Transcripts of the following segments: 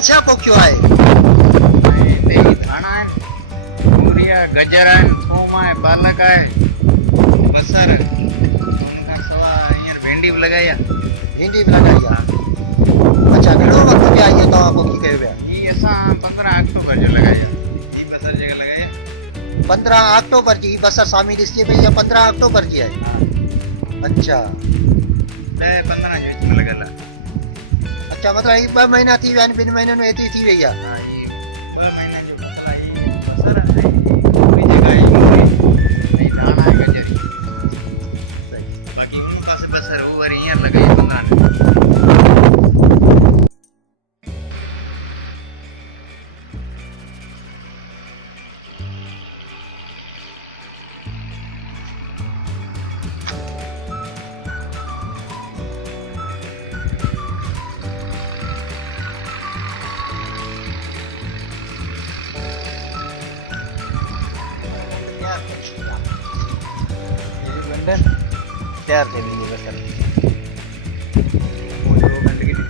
छा पोखियो आहे? हिते धाणा आहिनि, मूरिया, गजर आहिनि, थूम आहे, पालक आहे, बसर, हुन खां सवाइ हींअर भिंडी बि लॻाई आहे। भिंडी बि लॻाई आहे। अच्छा, घणो वक़्तु पिया इहो तव्हां पोखी कयो पिया? ही असां 15 अक्टूबर जो लॻाई आहे। ही बसर जेका लॻाई आहे 15 अक्टूबर जी बसर सामी ॾिसजे पई इहा 15 अक्टूबर जी आहे। अच्छा 10-15 जो विच में लॻल आहे। अच्छा मतिलबु ही 2 महीना थी विया आहिनि, 2 महीननि में एतिरी थी वई आहे। हा, ही 2 महीने जो फसल आहे। ही बसर ऐं पूरी जेका आहे मूरी ऐं धाणा ऐं गजर। बाक़ी हुन पासे बसर उहो वरी हींअर लॻाई 15 ॾींहं। तैयार थी वेंदी बसर। वो 2 घंटे की थी।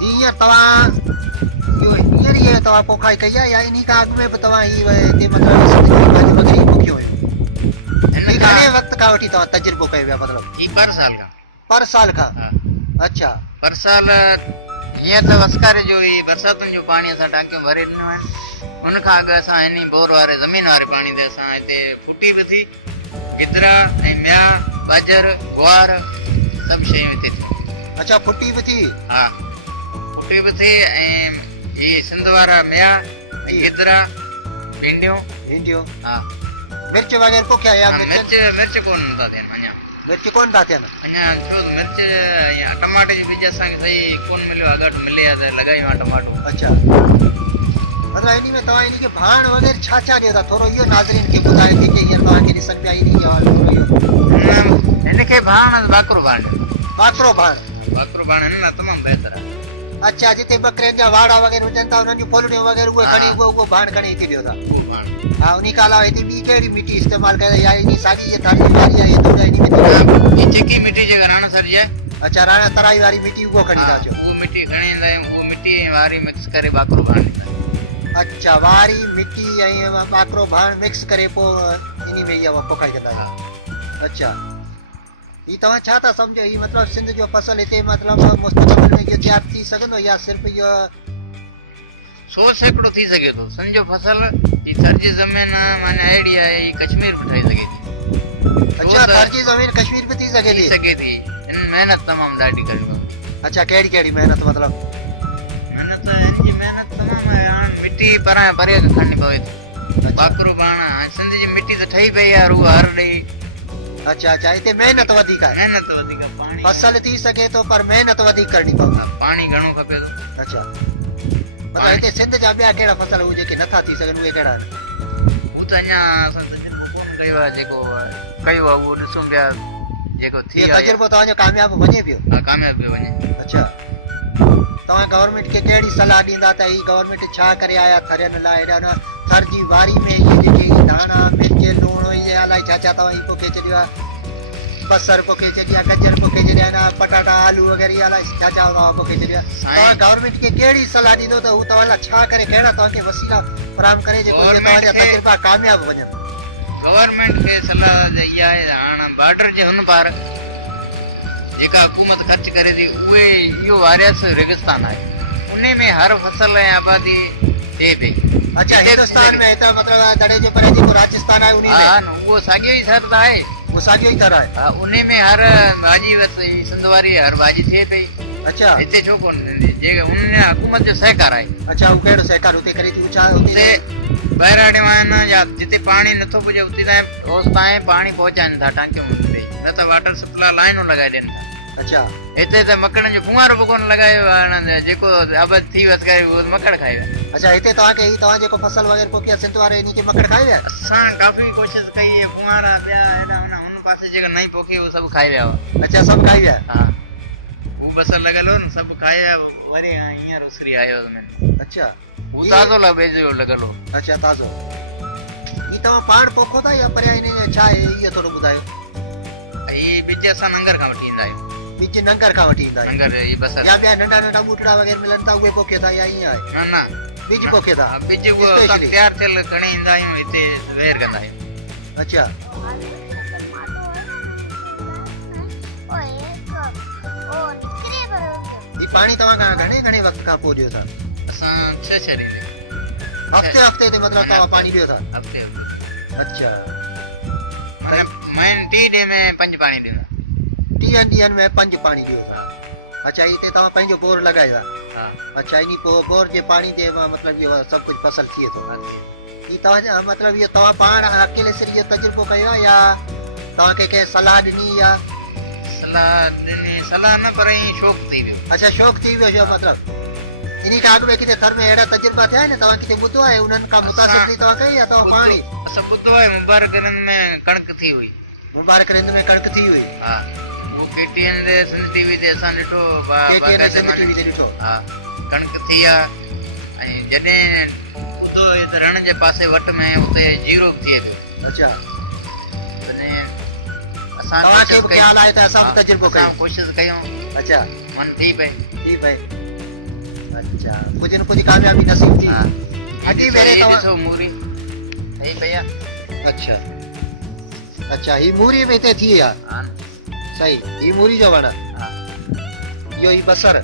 हींअर तव्हां इहो हींअर ई तव्हां पोखाई कई आहे या इन खां अॻु में बि तव्हां ही हिते मतिलबु सिंधी भाॼियूं वग़ैरह पोखियूं हुयूं? हिन घणे वक़्त खां वठी तव्हां तजुर्बो कयो विया मतिलबु? ही पर साल खां। पर साल खां? हा, अच्छा पर साल हीअं त वसकारे जो ही बरसातुनि जो पाणी असां टांकियूं भरे ॾिनो आहिनि। उन खां अॻु असां इन बोर वारे ज़मीन वारे पाणी ते असां हिते फुटी बि थी, गिदरा ऐं मिया, बाजर, गुआर सभु शयूं हिते थियूं। अच्छा फुटी बि थी? हा, फुटी बि थी ऐं ही सिंध वारा मिया, गिदरा, भिंडियूं। भिंडियूं? हा, मिर्च वग़ैरह पोखिया या मिर्च कोन था थियनि अञा। मिर्च कोन था थियनि? अञा छो त मिर्च या टमाटे जो बीज असांखे सही कोन मिलियो आहे, घटि मिले आहे त लॻायूं आहे टमाटो। अच्छा मतिलबु इन में तव्हां इनखे भाण वग़ैरह छा छा ॾियो था? थोरो इहो नाज़रीन खे ॿुधाए जेके हींअर तव्हांखे ॾिसनि पिया इन जो थोरो इहो। हिनखे भाण बाकरो भाण। बाकरो भाण? बाकरो भाण हिन लाइ तमामु बहितर आहे। अच्छा जिते बकरियुनि जा वाड़ा वग़ैरह हुजनि था उन्हनि जूं फोलड़ियूं वग़ैरह उहे खणी उहो भाण खणी हिते ॾियो था? हाँ उन्हीं का अलावा हिते ॿी कहिड़ी मिट्टी इस्तेमालु करे या इन साॻी ये थाली वारी आहे ये तो इन में ये चिकी मिट्टी जेका राणा सर जी आहे। अच्छा राणा तराई वारी मिट्टी उहो खणी था अचो? वो मिट्टी खणी ईंदा आहियूं, वो मिट्टी ऐं वारी मिक्स करे बाकरो भाण ॾींदा आहियूं। अच्छा वारी मिट्टी ऐं बाकरो भाण मिक्स करे पोइ इन में इहा पोखाई कंदा आहियो? अच्छा ही तव्हां छा था सम्झो ही मतिलबु सिंध जो फसल हिते मतिलबु मुस्तक़बिल में इहो तयारु थी सघंदो या सिर्फ़ु इहो 100 सैकड़ो थी सघे थो? समझो फसल जी थरजी ज़मीन माने अहिड़ी आहे ही कश्मीर बि ठही सघे थी। अच्छा थरजी ज़मीन कश्मीर बि थी सघे थी? इन महिनत तमामु ॾाढी करणी पवंदी। अच्छा कहिड़ी कहिड़ी महिनत मतिलबु? महिनत हिन जी महिनत तमामु आहे। हाणे मिट्टी परे खणणी पवे थी। बाकरो भाण सिंध जी मिट्टी त ठही पई आहे रूह हर ॾेई। अच्छा अच्छा हिते महिनत वधीक आहे? महिनत वधीक, पाणी फसल थी सघे थो पर महिनत वधीक करणी पवंदी। पाणी घणो खपे थो। अच्छा मतिलबु हिते सिंध जा ॿिया कहिड़ा फसल उहे जेके नथा थी सघनि उहे कहिड़ा आहिनि? हू त अञा असां तजुर्बो कोन कयो आहे, जेको कयो आहे उहो ॾिसूं पिया जेको थी इहो तजुर्बो तव्हांजो कामयाबु वञे पियो? हा कामयाबु पियो वञे। अच्छा तव्हां गवर्नमेंट खे कहिड़ी सलाह ॾींदा त ही गवर्नमेंट छा करे आया थरियनि लाइ हेॾा थर जी वारी में इहे जेके धाणा मिर्च लूणु इहे अलाए छा छा तव्हां ही पोखे छॾियो आहे? बसर पोखे छॾी आहे, गजर पोखे छॾिया आहिनि, पटाटा आलू वग़ैरह अलाए छा छा तव्हां पोखे छॾियो आहे? तव्हां गवर्नमेंट खे कहिड़ी सलाह ॾींदो त हू तव्हां लाइ छा करे, कहिड़ा तव्हांखे वसीला फराहम करे जेको तव्हांजा तजुर्बा कामयाबु वञनि? गवर्नमेंट खे सलाह इहा आहे हाणे बॉर्डर जे हुन पार जेका हुकूमत ख़र्च करे थी उहे इहो वारियस रेगिस्तान आहे, उन में हर फसल ऐं आबादी थिए पई। अच्छा हिंदुस्तान में हितां मतिलबु दड़े जे परे जेको राजस्थान आहे उन में उहो साॻियो ई सर त आहे, वो साॻियो ई तरह आहे? हा उन में हर भाॼी बसि सिंध वारी हर भाॼी थिए पई। अच्छा हिते छो कोन जे हुन हुकूमत जो सहकार आहे। अच्छा हू कहिड़ो सहकार हुते करे थी? छा हुते ॿाहिरां आहिनि या जिते पाणी नथो पुॼे उते ताईं पाणी पहुचाइनि था टांकियूं न त वाटर सप्लाई लाइनूं लॻाए ॾियनि था। अच्छा हिते त मकड़नि जो फुआरो बि कोन लॻायो आहे, जेको आबाद थी वस करे उहो मकड़ खाई विया। अच्छा हिते तव्हांखे ही तव्हां जेको फसल वग़ैरह पोखी आहे सिंध वारे इनखे मकड़ खाई विया? असां काफ़ी कोशिशि कई है, फुआरा ॿिया हेॾा हुन पासे जेका नई पोखी उहो सभु खाई विया हुआ। अच्छा सभु खाई विया? हा हू बसर लॻल हो न सभु खाई विया, वरी हींअर उसरी आयो ज़मीन। अच्छा हू ताज़ो वेझो लॻल हो। अच्छा ताज़ो ही तव्हां पाण पोखो था या परियां इन छा आहे इहो थोरो ॿुधायो? हीअ ॿिज असां नंगर खां वठी ईंदा आहियूं। बीच नंगर का वठी ईंदा आहियो नंगर ई बसर या ॿिया नंढा नंढा ॿूटड़ा वग़ैरह मिलनि था उहे पोखे था या ईअं आहे ना बीज पोखे था बीज वो Especially? तैयार थियल खणी ईंदा आहियूं हिते वेर कंदा आहियूं अच्छा ही पाणी तव्हां खां घणे घणे वक़्त खां पोइ ॾियो था असां 6 ॾींहं हफ़्ते हफ़्ते ते मतिलबु तव्हां पाणी ॾियो था हफ़्ते अच्छा मैं 3 ॾींहं में 5 पाणी ॾींदा 30 ॾींहंनि में 5 पाणी ॾियो था अच्छा हिते तव्हां पंहिंजो बोर लॻायो था हा अच्छा इन पोइ बोर जे पाणी ते मतिलबु इहो सभु कुझु फसल थिए थो ही तव्हां मतिलबु इहो तव्हां पाण अकेले सिर इहो तजुर्बो कयो आहे या तव्हांखे कंहिं सलाह ॾिनी या सलाह न पर ई शौक़ थी वियो अच्छा शौक़ थी वियो छो मतिलबु इन खां अॻु में किथे थर में अहिड़ा तजुर्बा थिया आहिनि तव्हां किथे ॿुधो आहे उन्हनि खां मुतासिर थी तव्हां कई या तव्हां पाण ई असां ॿुधो आहे मुबारक हिननि में कणक थी हुई मुबारक रिंद में कणक थी हुई हा वो केटीएन ते सिंध टीवी ते असां ॾिठो KTN सिंध टीवी ते ॾिठो हा कणक थी आहे ऐं जॾहिं ॿुधो त रण जे पासे वट में उते जीरो बि थिए पियो अच्छा तॾहिं असां तव्हांखे बि ख़्यालु आहे त असां बि तजुर्बो असां कयूं कोशिशि कयूं अच्छा मन थी पए थी पए अच्छा कुझु न कुझु कामयाबी नसीब थी हा अॼु भेरे तव्हां ॾिसो मूरी हे भैया अच्छा अच्छा ही मूरी में हिते थी आहे हा सही ही मूरी जो वण हा इहो ही बसर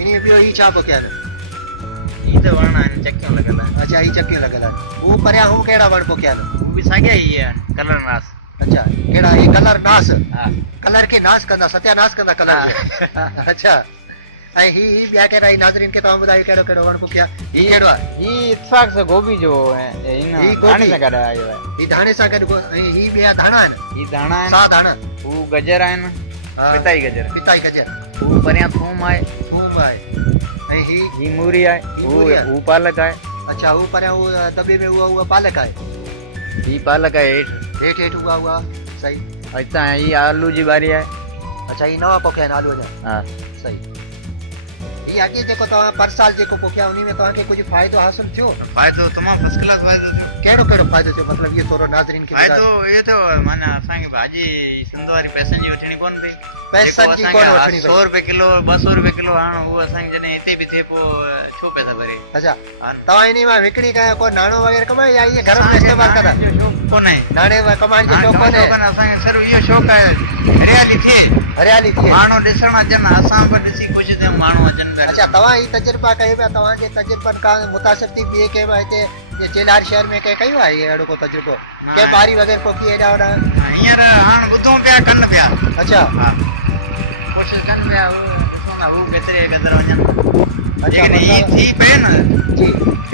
इन ॿियो ही छा पोखिया आहिनि ई त वण आहिनि चकियूं लॻल आहिनि अच्छा ही चकियूं लॻल आहिनि हू परियां हू कहिड़ा वण पोखिया आहिनि हू बि साॻिया ई आहिनि कलर नास अच्छा कहिड़ा ही कलर नास हा कलर खे नास कंदा सत्यानाश कंदा कलर खे अच्छा ऐं ही ॿिया कहिड़ा ही नाज़रीन खे तव्हां ॿुधायो कहिड़ो कहिड़ो वण पोखिया ही कहिड़ो आहे ही इत्फाक से गोभी जो है इन ही गोभी। धाणे सां गॾु आयो आहे ही धाणे सां गॾु ऐं ही ॿिया धाणा आहिनि ही धाणा साह आहिनि धाणा हू गजर आहिनि हा। पिताई गजर पिताई गजर हू परियां थूम आहे थूम आहे ऐं ही मूरी आहे ही हू मूरी आहे। हू पालक आहे अच्छा हू परियां हू दॿे में उहा पालक आहे ही पालक आहे हेठि हेठि हेठि उहा सही हितां ही आलू जी बारी आहे अच्छा ही नवां पोखिया आहिनि आलूअ जा हा सही ही अॻे जेको तव्हां पर साल जेको पोखिया उन में तव्हांखे कुझु फ़ाइदो हासिल थियो फ़ाइदो तमामु फर्स्ट क्लास फ़ाइदो थियो कहिड़ो कहिड़ो फ़ाइदो थियो मतिलबु इहो थोरो नाज़रीन खे फ़ाइदो ॿुधायो इहो थियो माना असांखे भाॼी सिंध वारी पैसनि जी वठणी कोन पई पैसनि जी कोन वठणी पई 100 रुपए किलो 200 रुपए किलो हाणे उहो असांखे जॾहिं हिते बि थिए पोइ छो पैसा भरे अच्छा हा तव्हां इन मां विकिणी कयो को नाणो वग़ैरह कमायो या इहे घर में इस्तेमालु कंदा शौक़ु कोन्हे नाणे कमाइण जो शौक़ु कोन्हे असांखे सिर्फ़ु इहो शौक़ु आहे हरियाली थिए हरियाली थिए माण्हू ॾिसण अचनि असां बि ॾिसी ख़ुशि थियूं माण्हू अचनि पिया अच्छा तव्हां ही तजुर्बा कयो पिया तव्हांजे तजुर्बनि खां मुतासिर थी ॿिए कंहिं बि हिते जे चेलार शहर में कंहिं कयो आहे अहिड़ो को तजुर्बो कंहिं ॿारी वग़ैरह पोखी हेॾा होॾा हींअर हाणे ॿुधूं पिया कनि पिया अच्छा हा कोशिशि कनि पिया ॾिसो न हू केतिरे क़दुरु वञनि जेकॾहिं ही थी पए न जी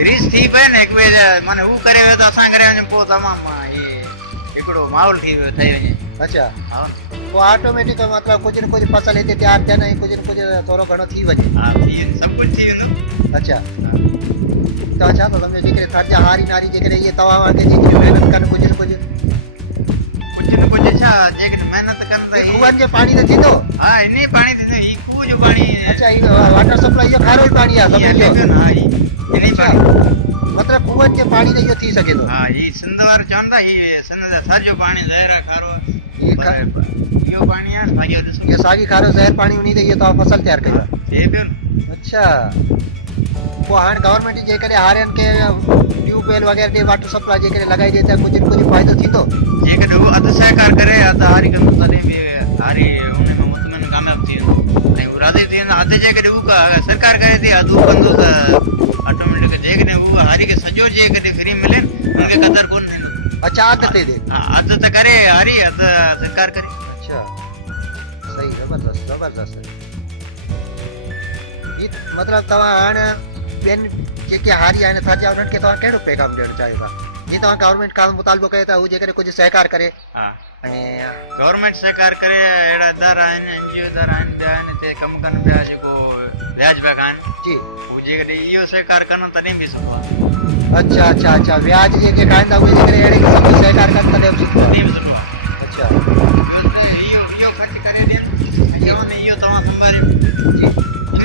रीस थी पए न हिकु ॿिए जा माना हू करे वियो त असां करे वञूं पोइ तमामु हिकिड़ो माहौल थी वियो ठही वञे अच्छा हा पोइ ऑटोमेटिक मतिलबु कुझु न कुझु फसल हिते तयारु थियनि ऐं कुझु न कुझु थोरो घणो थी वञे हा थी वेंदो सभु कुझु थी वेंदो अच्छा तव्हां छा था सम्झो जेकॾहिं थर जा हारी नारी जेकॾहिं इहे तव्हां वांगुरु जेतिरी महिनत कनि कुझु न कुझु छा जेकॾहिं महिनत कनि त खूहनि जो पाणी त थींदो हा इन ई पाणी थींदो ही खूह जो पाणी अच्छा इहो वाटर सप्लाई इहो खारो ई पाणी आहे हले सम्झो पियो न हा इन ई पाणी मतिलबु खूहनि जे पाणी त इहो थी सघे थो हा ही सिंध वारा चवनि था ही सिंध जा थर जो पाणी ज़हर आहे खारो ये इहो पाणी आहे साॻियो ॾिसो इहो साॻी खारो ज़हर पाणी उन ते इहो तव्हां फसल तयारु कयो आहे थिए पियो न अच्छा पोइ हाणे गवर्नमेंट जेकॾहिं हारियुनि खे ट्यूबवेल वग़ैरह ॾे वाटर सप्लाई जेकॾहिं लॻाई ॾे त कुझु न कुझु फ़ाइदो थींदो जेकॾहिं उहो अधु सहकार करे अधु हारी कंदो तॾहिं बि हारी हुन में मुतमिन कामयाबु थी वेंदो ऐं हू राज़ी थी वेंदो अधु जेकॾहिं हू सरकार करे थी अधु हू कंदो त ऑटोमेटिक जेकॾहिं हू हारी खे सॼो जेकॾहिं फ्री मिले हुनखे क़दुरु कोन थींदो अच्छा अधु ते ॾे हा अधु त करे हारी अधु सरकार करे अच्छा सही ज़बरदस्त ज़बरदस्त ही मतिलबु तव्हां हाणे ॿियनि जेके हारी आहिनि थर जा उन्हनि खे तव्हां कहिड़ो पैगाम ॾियणु चाहियो था जीअं तव्हां गवर्नमेंट खां मुतालबो कयो था हू जेकॾहिं कुझु सहकार करे हा ऐं गवर्नमेंट सहकार करे अहिड़ा इदारा आहिनि एनजीओ इदारा आहिनि ॿिया आहिनि हिते कमु कनि पिया जेको व्याज पिया खाइनि जी हू जेकॾहिं इहो सहकार कनि तॾहिं बि सुठो आहे अच्छा अच्छा अच्छा व्याज जेके खाईंदा उहे जेकॾहिं अहिड़े क़िस्म जो सहकार कनि तॾहिं बि सुठो आहे तॾहिं बि सुठो आहे अच्छा इहो ख़र्च करे ॾियनि चवनि इहो तव्हां संभालियो जी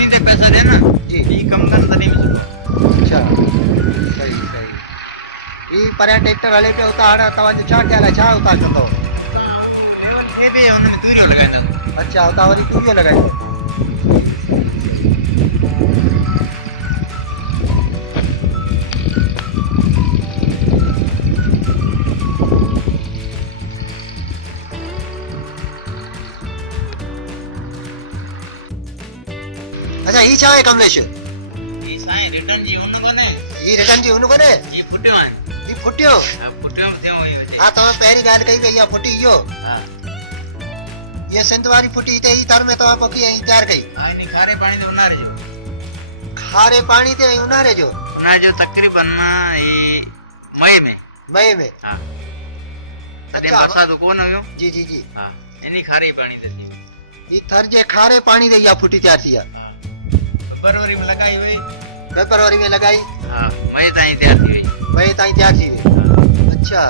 इन ते पैसा ॾियनि जी ही कमु कनि तॾहिं बि सुठो अच्छा सही सही ही परियां ट्रैक्टर हले पियो हुतां हाणे तव्हांजो छा ख़्यालु आहे छा हुतां कंदो लेवल थिए पई हुन में पूरियो लगाईंदा। अच्छा हुतां वरी पूरियो लॻाईंदो। अच्छा ही छा आहे कमलेश? ई साईं रिटर्न जी उन कोने, ही रिटर्न जी हुन कोन्हे? ई फुटियो आहे। ही फुटियो? हा फुटियो थियो हुई हुजे। हा तव्हां पहिरीं ॻाल्हि कई भई इहा फुटी इहो हा ये सिंध वारी फुटी हिते ही थर में तव्हां पोखी ऐं तयारु कई? हा इन खारे पाणी ते उनारे जो, खारे पाणी ते ऐं ऊन्हारे जो? उनारे जो तकरीबन ई मई में। मई में? हा तॾहिं अच्छा बरसात कोन हुयो। जी जी जी। हा इन खारे पाणी ते थी। ही थर जे खारे पाणी ते इहा फुटी तयारु थी आहे? हा फरवरी में लॻाई हुई। फेब्रुआरी में लॻाई? हा मई ताईं तयार थी वई। मई ताईं तयारु थी वई? हा अच्छा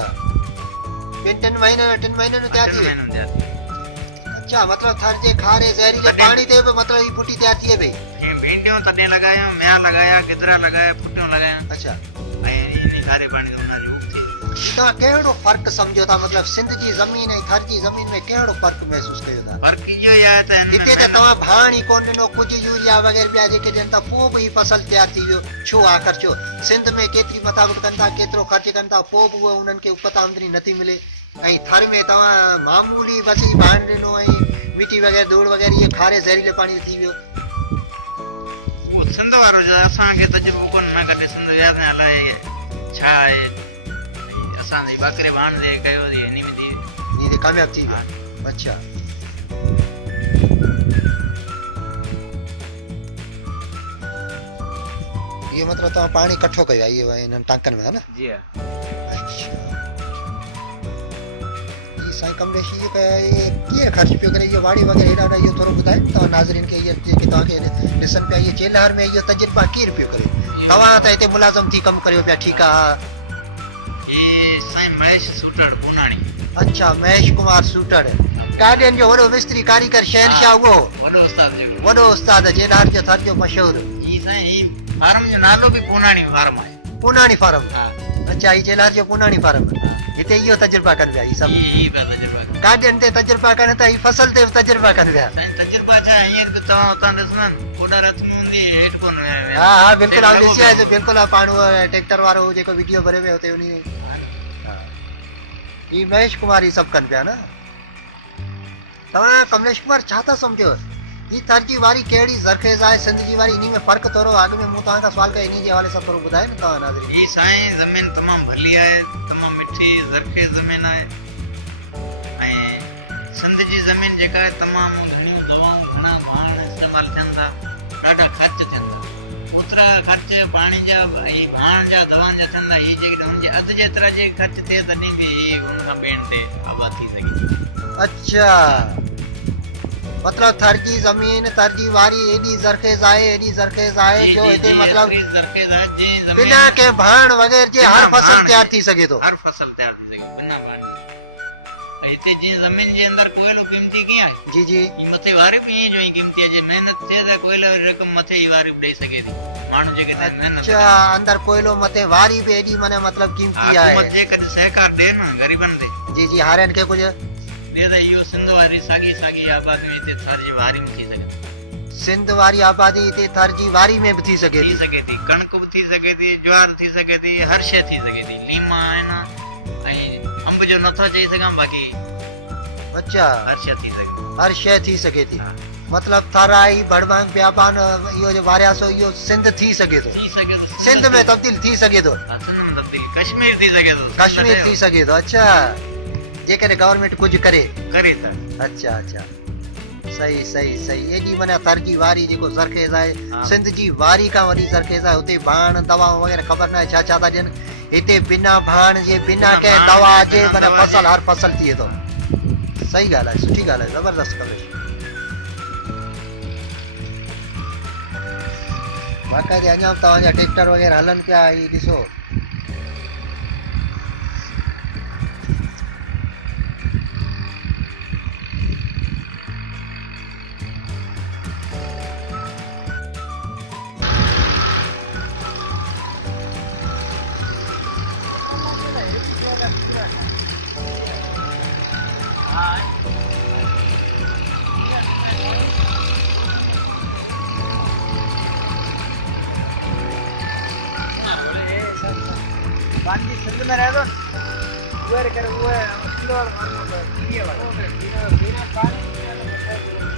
टिनि महीननि में तयारु थी वई? महीननि तयार थी। अच्छा मतलब थर जे खारे ज़हरीले पाणी ते बि मतलब ही फुटी तयारु थी वई? जीअं भिंडियूं तॾहिं लॻायूं, मिया लॻाया, गिदरा लॻाया, फुटियूं लॻायूं। अच्छा ऐं इन खारे पाणी ते उनारे उग थी। तव्हां कहिड़ो फ़र्क़ु सम्झो था मतलब सिंध जी ज़मीन ऐं थर जी ज़मीन में कहिड़ो फ़र्क़ु महसूसु कयो था? फर्क़ु इहो ई आहे त हिते त तव्हां भाण ई कोन ॾिनो, कुझु यूरिया वग़ैरह ॿिया जेके ॾियनि था पोइ बि ही फसल तयारु थी वियो। छो आख़िर छो? सिंध में केतिरी मुताबिक़ कनि था, केतिरो ख़र्च कनि था, पोइ बि उहा उन्हनि खे उपत आमदनी नथी मिले। ऐं थर में तव्हां मामूली बस ही भाण ॾिनो ऐं मिटी वग़ैरह धूड़ वग़ैरह इहे खारे ज़हरीले पाणी थी वियो। उहो सिंध वारो जो असांखे तजुर्बो कोन न कॾहिं सिंध वियासीं अलाए छा आहे। असां ॿाकरे भाण ते कयो इन में थी इन ते कामयाबु थी वियो। अच्छा इहो मतलब तव्हां पाणी इकठो कयो आहे इहो इन्हनि टांकनि में है न? जी हा। अच्छा जी साईं कमलेश जी ये कीअं ख़र्च पियो करे इहो वाड़ी वग़ैरह हेॾा इहो थोरो ॿुधायो तव्हां नाज़रीन खे, इहे जेके तव्हांखे ॾिसनि पिया इहे चेलहार में इहो तजुर्बा कीअं पियो करे? तव्हां त हिते मुलाज़िम थी कमु करियो पिया, ठीकु आहे। ये साईं महेश सूटड़ पूनाणी। अच्छा महेश कुमार सूटड़ गाॾियुनि जो वॾो मिस्त्री कारीगर शहनशाह उहो वॾो उस्ताद जेको। वॾो उस्ताद चेलहार जो थर जो मशहूरु। ई साईं ई फार्म जो नालो बि पूनाणी फार्म आहे। पूनाणी फार्म? हा अच्छा ही चेलहार जो पूनाणी फार्म। हिते इहो तजुर्बा कनि पिया ही सभु? ई बि तजुर्बा गाॾियुनि ते तजुर्बा कनि था, ही फसल ते बि तजुर्बा कनि पिया? साईं तजुर्बा छा हींअर बि तव्हां उतां ॾिसंदा ओॾा रथ में हूंदी हेठि कोन हा हा बिल्कुलु आउं ॾिसी आयुसि बिल्कुलु आहे पाण उहो ट्रैक्टर वारो जेको वीडियो भरे में हुते उन ही महेश कुमार ही सभु कनि पिया न? तव्हां कमलेश कुमार छा था सम्झो ही थर जी वारी कहिड़ी ज़रखेज़ आहे, सिंध जी वारी, इन में फ़र्क़ु थोरो अॻु में मूं तव्हां खां सवाल कयो, इन जे हवाले सां थोरो ॿुधायो न तव्हां नाज़रीन? ई साईं ज़मीन तमामु भली आहे, तमामु मिठी ज़रखेज़ ज़मीन आहे। ऐं सिंध जी ज़मीन जेका आहे तमामु घणियूं दवाऊं घणा भाण इस्तेमालु थियनि था, ॾाढा ख़र्च थियनि था। ओतिरा ख़र्च पाणी जा ऐं भाण जा दवाउनि जा थियनि था, ही जेके हुनजे अधु जेतिरा जे ख़र्च थिए तॾहिं बि ही हुन खां ॿियनि ते आबाद थी सघे। अच्छा मतलब थर जी ज़मीन थर जी वारी एॾी ज़रखेज़ आहे जो हिते मतलब ज़रखेज़ आहे जीअं बिना के भाण वग़ैरह जे हर फसल तयारु थी सघे थो? हर फसल तयारु थी सघे बिना भाण जे। हिते जीअं ज़मीन जे अंदरि कोयलो क़ीमती कीअं आहे, जी जी ही मथे वारी बि ईअं जो ई क़ीमती आहे। जे महिनत थिए त कोयले वारी रक़म मथे ई वारी बि ॾेई सघे थी माण्हू जेके महिनत। अच्छा अंदर कोयलो मथे वारी भी एडी माने मतलब कीमती आहे? हुकूमत जे कॾहिं सहकार ॾे न ग़रीबनि ते। जी जी हारनि खे कुझु ॾे त इहो सिंध वारी साॻी आबादी में हिते थर जी वारी में थी सघे थी। सिंध वारी आबादी हिते थर जी वारी में बि थी सघे थी थी? सघे थी, कणक बि थी सघे थी, ज्वार थी सघे थी, हर शइ थी सघे थी। लीमा आहिनि ऐं अंब जो नथो चई सघां, बाक़ी अच्छा हर शइ थी सघे थी। हर शइ थी सघे थी। हा। मतलब थर आई बड़बांग बियाबान इहो जो वारियासो इहो सिंध थी सघे थो? थी सघे थो, सिंध में तब्दील थी सघे थो? सिंध में तब्दील कश्मीर थी सघे थो, कश्मीर थी सघे थो? अच्छा जेकॾहिं गवर्नमेंट कुझु करे त अच्छा अच्छा सही सही सही एॾी माना थर जी वारी जेको ज़रखेज़ आहे हा। सिंध जी वारी खां वॾी ज़रखेज़ आहे। हुते भाण दवाऊं वग़ैरह ख़बर न आहे छा छा था ॾियनि, हिते बिना भाण जे बिना कंहिं भाण दवा जे, जे बिना माना दवा फसल जे। हर फसल थिए थो। सही ॻाल्हि आहे, सुठी ॻाल्हि आहे, ज़बरदस्त कमलेश। बाक़ाइदे अञा बि तव्हांजा ट्रैक्टर वग़ैरह हलनि पिया, ही ॾिसो पानी सिंध में रहंदो उहे करे उहे किलो वारो माण्हू टीह वारो बिना पानी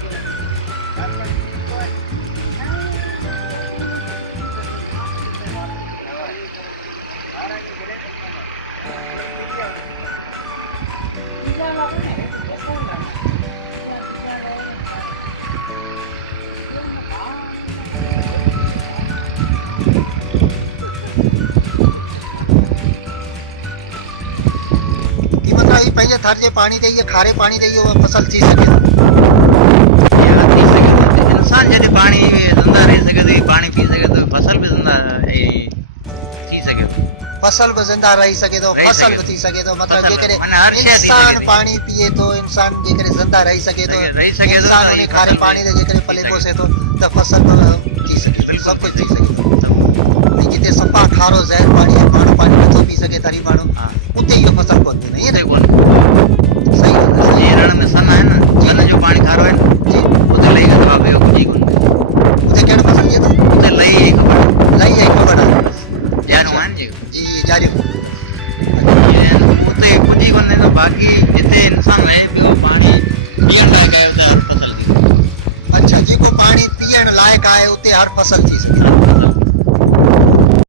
कि मतलब ये पंहिंजे थर जे पाणी ते ये खारे पाणी ते इहो फसल थी सके इंसान जॾहिं पाणी ज़िंदा रही सघे थो पाणी पी सघे थो फसल बि ज़िंदा थी सघे थो फसल बि ज़िंदा रही सघे थो रही फसल सघे बि थी सघे थो मतलब फसल जेकॾहिं माना हर शइ थी इंसान सघे थी। पाणी पीए थो इंसान जेकॾहिं ज़िंदा रही सघे थो रही सघे थो इंसान त उन ई खारे फसल पाणी ते जेकॾहिं पले थी पोसे थो त फसल बि थी सघे थो सभु कुझु थी सघे थो ऐं जिते सफ़ा खारो ज़हर पाणी आहे माण्हू पाणी नथो पी सघे तरी माण्हू हा उते इहो फसल कोन थींदो ईअं उते न कोन सही ॻाल्हि आहे जीअं रण में सन आहे न सन जो पाणी खारो आहे न जी उते लही वेंदो आहे ॿियो कुझु ई कोन उते कहिड़ो फसल थिए थो उते लही ई ख़बर लही ऐं ख़बर आहे ॼारूं आहिनि जेको जी जारियूं उते कुझु ई कोन थींदो बाक़ी जिते इंसान रहे ॿियो पाणी पीअण लाइ कयो त फसल थी अच्छा जेको पाणी पीअण लाइक़ु आहे उते हर फसल थी सघे फसल